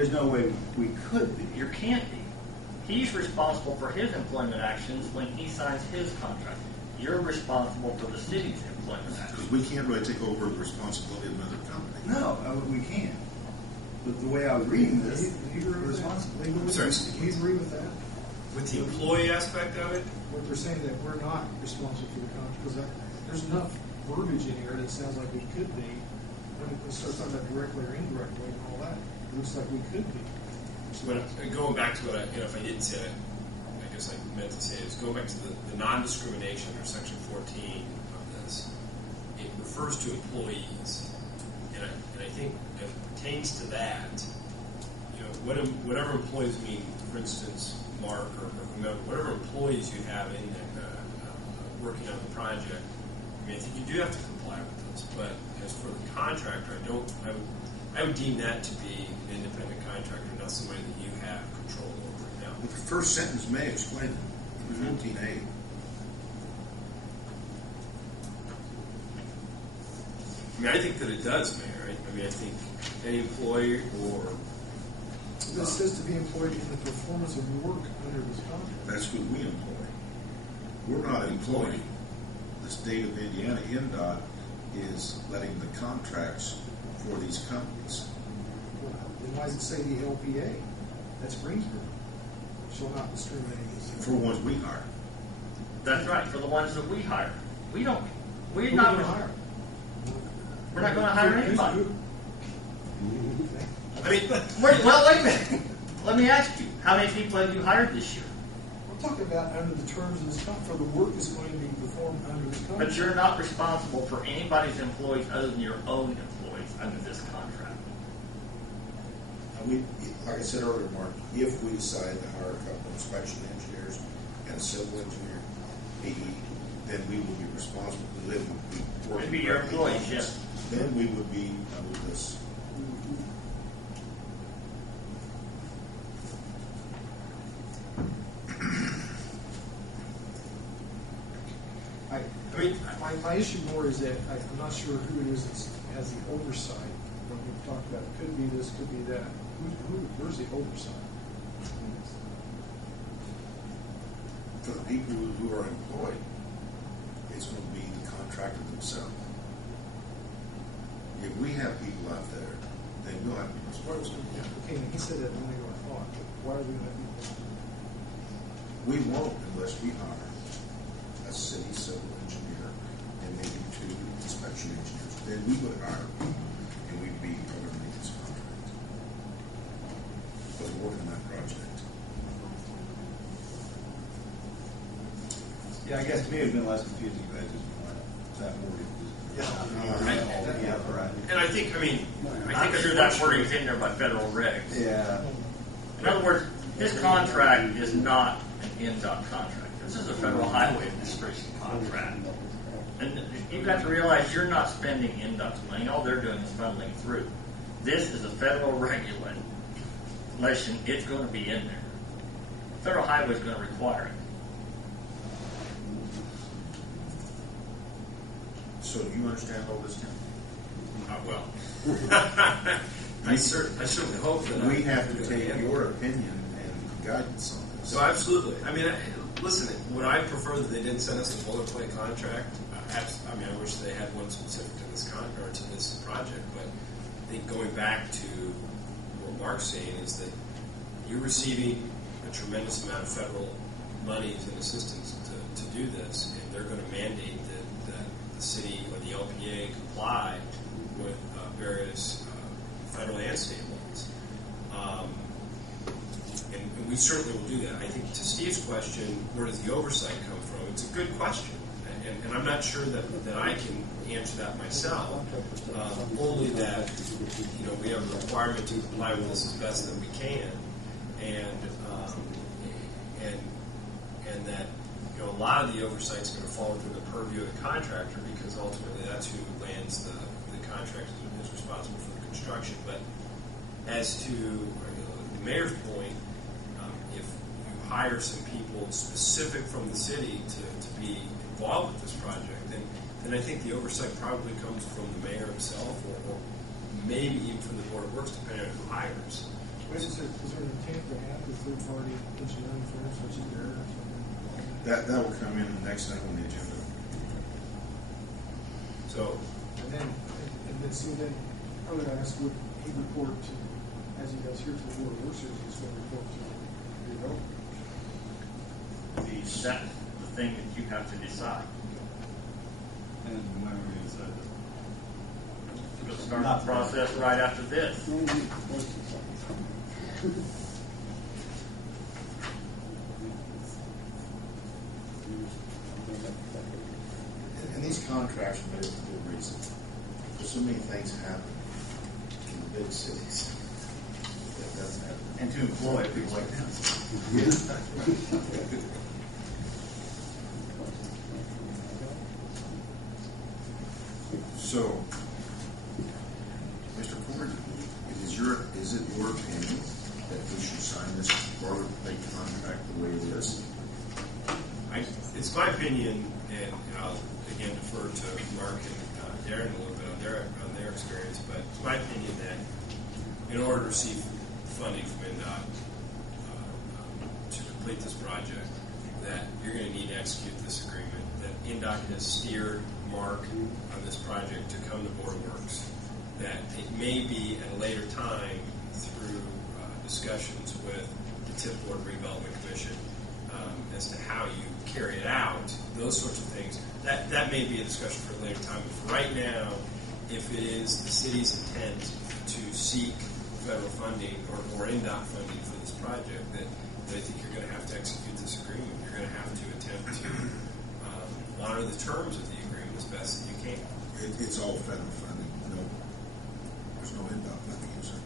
There's no way we could be. You can't be. He's responsible for his employment actions when he signs his contract. You're responsible for the city's employment actions. Because we can't really take over the responsibility of another company. No, we can't. But the way I was reading this, Do you agree with responsibility. that? Sorry. Do you agree with that? With the employee aspect of it, What they're saying that we're not responsible for the contract, because there's enough verbiage in here that sounds like we could be. When it starts talking about directly or indirectly and all that, it looks like we could be. but going back to what if I didn't say it, I guess I meant to say is going back to the non-discrimination or section 14 of this. It refers to employees, and I think as it pertains to that, whatever employees mean, for instance, Mark or whomever, whatever employees you have in working on the project, I mean, I think you do have to comply with this. But as for the contractor, I would deem that to be an independent contractor, not somebody that you have control over. Now, But the first sentence may explain it. 14A. I mean, I think that it does, Mayor. I mean, I think any employee or This says to be employed in the performance of work under this contract. That's who we employ. We're not employing. The state of Indiana, INDOT, is letting the contracts for these companies. Well, then why does it say the LPA? That's Greensburg. Shall not discriminate against. For ones we hire. That's right, for the ones that we hire. We're not Who are we hire? We're not going to hire anybody. I mean, Well, wait a minute. Let me ask you, how many people have you hired this year? We're talking about under the terms of this contract, for the work is going to be performed under this contract. But you're not responsible for anybody's employees other than your own employees under this contract. We, like I said earlier, Mark, if we decide to hire a couple of inspection engineers and a civil engineer, PE, then we will be responsible. They would be working It'd be your directly employees, on yes. this. Then we would be under this. I mean, my issue more is that I'm not sure who it is that has the oversight. When we talk about it, could be this, could be that. Where's the oversight? For the people who are employed, it's going to be the contractor themselves. If we have people out there, then we'll have to be responsible. Okay, he said that when they were thought, but why are we going to be? We won't unless we hire a city civil engineer and maybe 2 inspection engineers. Then we would hire people and we'd be underneath this contract. Because we're working on that project. Yeah, I guess to me it would have been less confusing if I just that wording. Yeah, right. and I think, I'm sure that wording's in there by federal regs. Yeah. In other words, this contract is not an INDOT contract. This is a Federal Highway Administration contract. And you've got to realize you're not spending INDOT's money. All they're doing is funneling through. This is a federal regulation. It's going to be in there. Federal Highway is going to require it. So do you understand all this, Tim? well, I certainly hope that We have to take your opinion and guidance on this. So absolutely. Listen, would I prefer that they didn't send us a boilerplate contract? I wish they had one specific to this contract or to this project. But I think going back to what Mark's saying is that you're receiving a tremendous amount of federal monies and assistance to do this, and they're going to mandate that the city or the LPA comply with various federal and state laws. And we certainly will do that. I think to Steve's question, where does the oversight come from? It's a good question. And I'm not sure that I can answer that myself. Only that, we have a requirement to comply with this as best that we can. And that, a lot of the oversight is going to fall within the purview of the contractor, because ultimately that's who lands the contract is responsible for the construction. But as to the mayor's point, if you hire some people specific from the city to be involved with this project, then I think the oversight probably comes from the mayor himself, or maybe even from the Board of Works, depending on who hires. third-party engineering firm such as Barrett or something. That will come in the next time on the agenda. So, And then see, then I would ask, would he report to, as he does here, to the board of works, or is he just going to report to the developer? That's the thing that you have to decide. And when we decide that. We'll start the process right after this. And these contracts are made for good reason. There's so many things happen in the big cities that doesn't happen. And to employ people like them. So, Mr. Ford, is it your opinion that we should sign this boilerplate contract the way it is? it's my opinion, and I'll again defer to Mark and Darren a little bit on their experience, but it's my opinion that in order to receive funding from INDOT to complete this project, that you're going to need to execute this agreement, that INDOT has steered Mark on this project to come to Board of Works, that it may be at a later time through discussions with the TIP Board Redevelopment Commission as to how you carry it out, those sorts of things. That may be a discussion for a later time, but for right now, if it is the city's intent to seek federal funding or INDOT funding for this project, that I think you're going to have to execute this agreement. You're going to have to attempt to honor the terms of the agreement as best as you can. It's all federal funding. No, there's no INDOT funding, is there?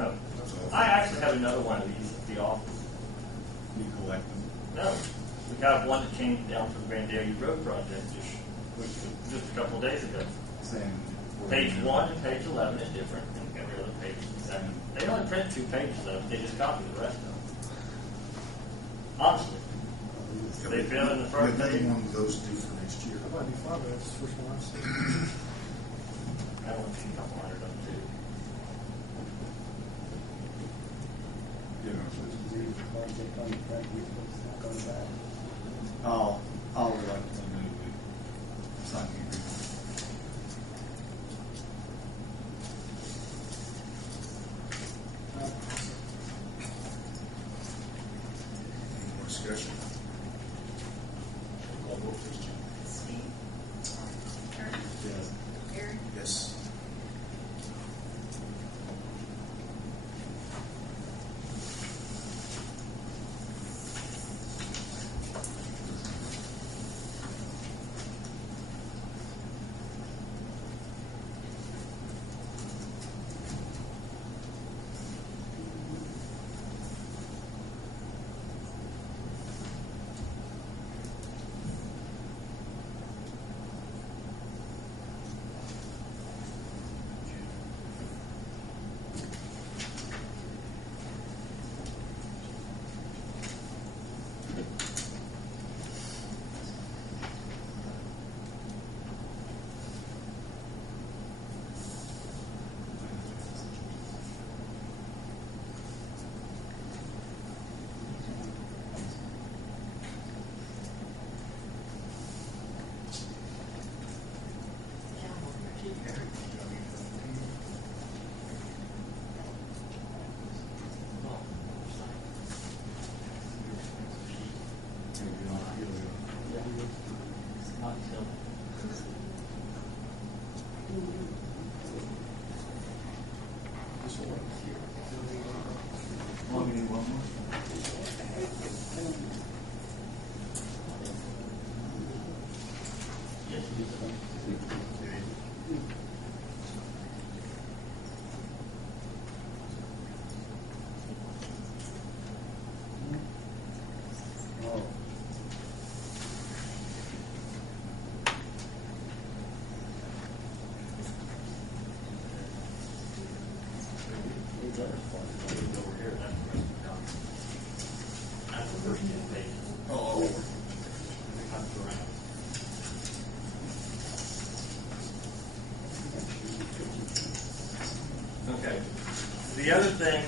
No. That's all. I actually have another one of these at the office. You collect them. No, we have one that came down for the Vandalia Road project just a couple of days ago. Saying. Page 1 and page 11 is different than every other page. They only print 2 pages of it. They just copy the rest of them. Honestly. They fill in the first When they page. want those due for next year. That might be 5, that's the first one I've seen. I want to see a couple hundred of them too. You know, Oh, I'll reluctantly move we sign the agreement. Any more discussion? Call vote, please, Jim. Steve? Kurt? Yes. Aaron? Yes. Not until. Well, we need one more. Over here, that's the rest of the document. That's the first 10 pages. Oh, Comes around. Okay. The other thing